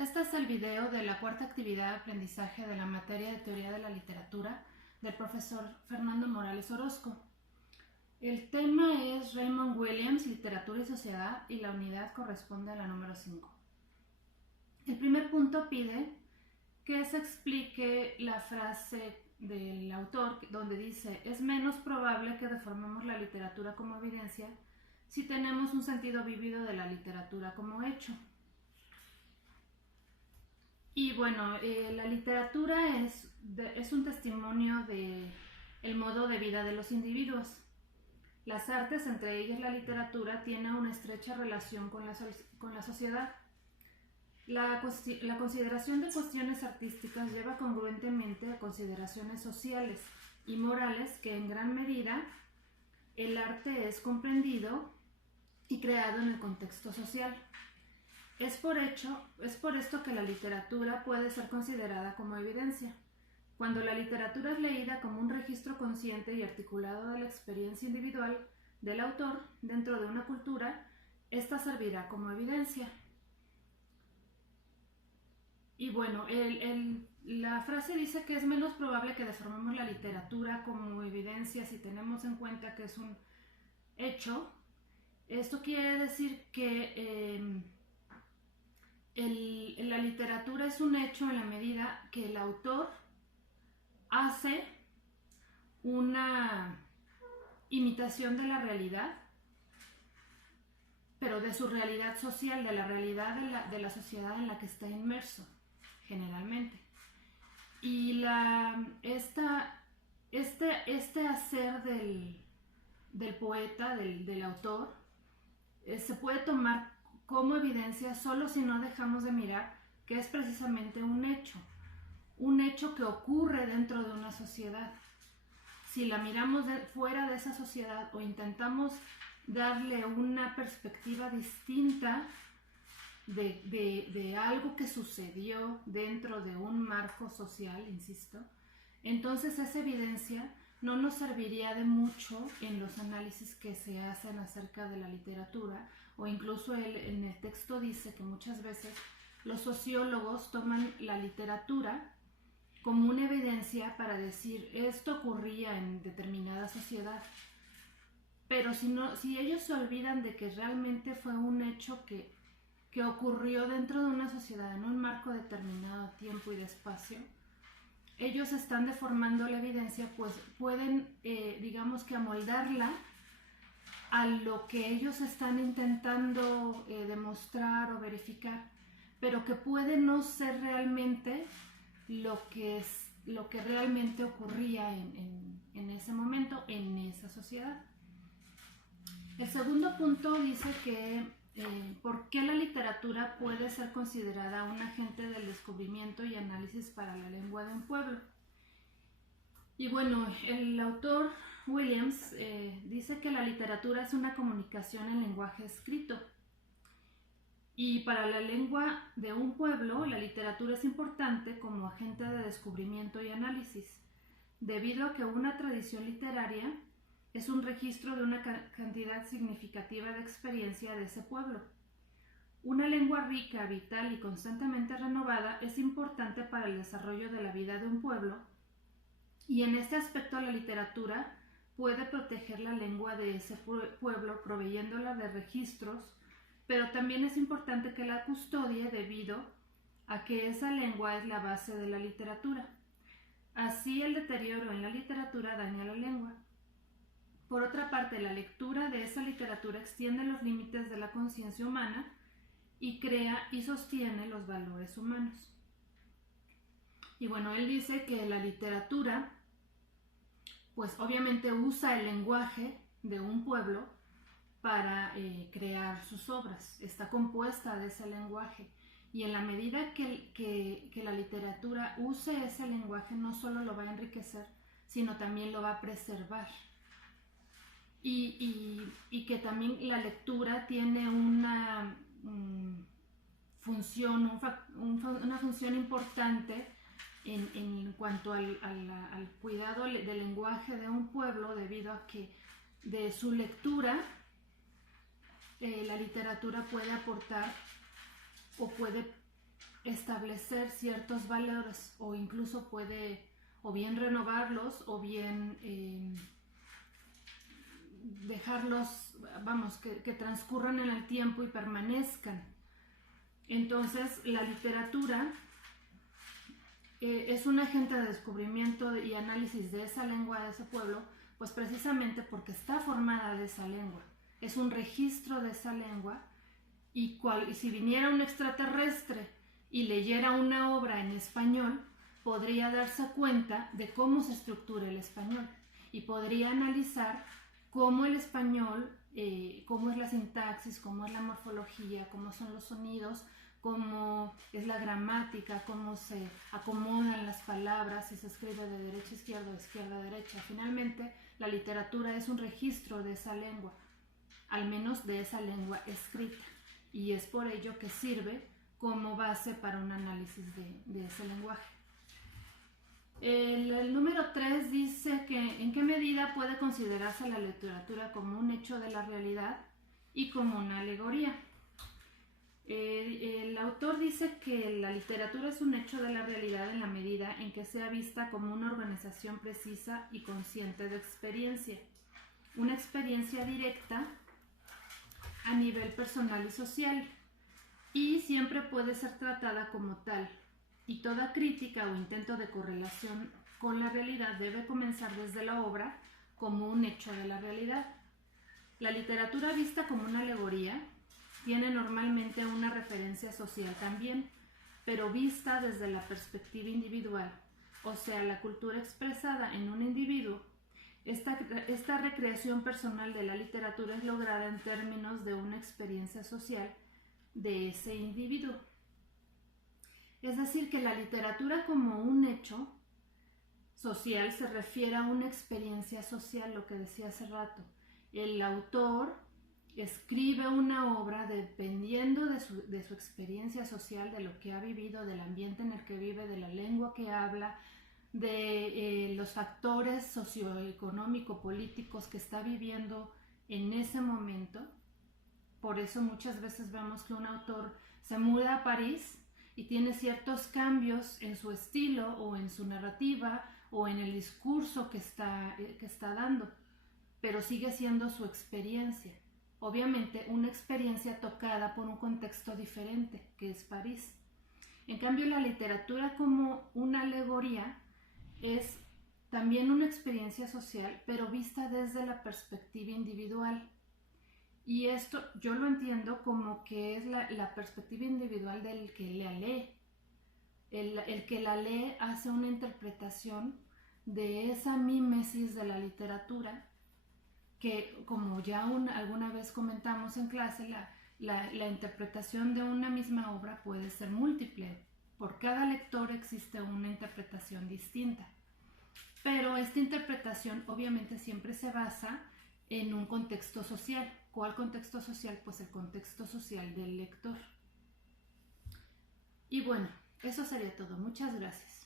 Este es el video de la cuarta actividad de aprendizaje de la materia de Teoría de la Literatura del profesor Fernando Morales Orozco. El tema es Raymond Williams, Literatura y Sociedad, y la unidad corresponde a la número 5. El primer punto pide que se explique la frase del autor donde dice: es menos probable que deformemos la literatura como evidencia si tenemos un sentido vívido de la literatura como hecho. Y bueno, la literatura es un testimonio del modo de vida de los individuos. Las artes, entre ellas la literatura, tienen una estrecha relación con la sociedad. La consideración de cuestiones artísticas lleva congruentemente a consideraciones sociales y morales que en gran medida el arte es comprendido y creado en el contexto social. Es por esto que la literatura puede ser considerada como evidencia. Cuando la literatura es leída como un registro consciente y articulado de la experiencia individual del autor dentro de una cultura, esta servirá como evidencia. Y bueno, la frase dice que es menos probable que deformemos la literatura como evidencia si tenemos en cuenta que es un hecho. Esto quiere decir que la literatura es un hecho en la medida que el autor hace una imitación de la realidad, pero de su realidad social, de la realidad de la sociedad en la que está inmerso, generalmente. Y este hacer del poeta, del autor, se puede tomar como evidencia solo si no dejamos de mirar que es precisamente un hecho que ocurre dentro de una sociedad. Si la miramos fuera de esa sociedad o intentamos darle una perspectiva distinta de algo que sucedió dentro de un marco social, insisto, entonces esa evidencia no nos serviría de mucho en los análisis que se hacen acerca de la literatura, o incluso en el texto dice que muchas veces los sociólogos toman la literatura como una evidencia para decir esto ocurría en determinada sociedad, pero si ellos se olvidan de que realmente fue un hecho que ocurrió dentro de una sociedad en un marco determinado, tiempo y de espacio, ellos están deformando la evidencia, pues pueden, digamos que amoldarla a lo que ellos están intentando demostrar o verificar, pero que puede no ser realmente lo que realmente ocurría en ese momento, en esa sociedad. El segundo punto dice que ¿por qué la literatura puede ser considerada un agente del descubrimiento y análisis para la lengua de un pueblo? Y bueno, el autor Williams dice que la literatura es una comunicación en lenguaje escrito. Y para la lengua de un pueblo, la literatura es importante como agente de descubrimiento y análisis, debido a que una tradición literaria es un registro de una cantidad significativa de experiencia de ese pueblo. Una lengua rica, vital y constantemente renovada es importante para el desarrollo de la vida de un pueblo, y en este aspecto la literatura puede proteger la lengua de ese pueblo proveyéndola de registros, pero también es importante que la custodie debido a que esa lengua es la base de la literatura. Así el deterioro en la literatura daña la lengua. Por otra parte, la lectura de esa literatura extiende los límites de la conciencia humana y crea y sostiene los valores humanos. Y bueno, él dice que la literatura, pues obviamente usa el lenguaje de un pueblo para crear sus obras, está compuesta de ese lenguaje, y en la medida que la literatura use ese lenguaje, no solo lo va a enriquecer, sino también lo va a preservar. Y que también la lectura tiene una función importante en cuanto al cuidado del lenguaje de un pueblo, debido a que de su lectura la literatura puede aportar o puede establecer ciertos valores, o incluso puede o bien renovarlos o bien dejarlos, vamos, que transcurran en el tiempo y permanezcan. Entonces, la literatura es un agente de descubrimiento y análisis de esa lengua, de ese pueblo, pues precisamente porque está formada de esa lengua. Es un registro de esa lengua, y si viniera un extraterrestre y leyera una obra en español, podría darse cuenta de cómo se estructura el español y podría analizar cómo el español, cómo es la sintaxis, cómo es la morfología, cómo son los sonidos, cómo es la gramática, cómo se acomodan las palabras, si se escribe de derecha a izquierda o de izquierda a derecha. Finalmente, la literatura es un registro de esa lengua, al menos de esa lengua escrita, y es por ello que sirve como base para un análisis de ese lenguaje. El número 3 dice que en qué medida puede considerarse la literatura como un hecho de la realidad y como una alegoría. El autor dice que la literatura es un hecho de la realidad en la medida en que sea vista como una organización precisa y consciente de experiencia, una experiencia directa a nivel personal y social, y siempre puede ser tratada como tal, y toda crítica o intento de correlación con la realidad debe comenzar desde la obra como un hecho de la realidad. La literatura vista como una alegoría tiene normalmente una referencia social también, pero vista desde la perspectiva individual, o sea, la cultura expresada en un individuo. Esta recreación personal de la literatura es lograda en términos de una experiencia social de ese individuo. Es decir, que la literatura como un hecho social se refiere a una experiencia social, lo que decía hace rato. El autor escribe una obra dependiendo de su experiencia social, de lo que ha vivido, del ambiente en el que vive, de la lengua que habla, de los factores socioeconómico-políticos que está viviendo en ese momento. Por eso muchas veces vemos que un autor se muda a París y tiene ciertos cambios en su estilo o en su narrativa o en el discurso que está dando, pero sigue siendo su experiencia. Obviamente una experiencia tocada por un contexto diferente, que es París. En cambio, la literatura como una alegoría es también una experiencia social, pero vista desde la perspectiva individual. Y esto yo lo entiendo como que es la perspectiva individual del que la lee. El que la lee hace una interpretación de esa mímesis de la literatura, que como ya alguna vez comentamos en clase, la interpretación de una misma obra puede ser múltiple. Por cada lector existe una interpretación distinta. Pero esta interpretación obviamente siempre se basa en un contexto social. ¿Cuál contexto social? Pues el contexto social del lector. Y bueno, eso sería todo. Muchas gracias.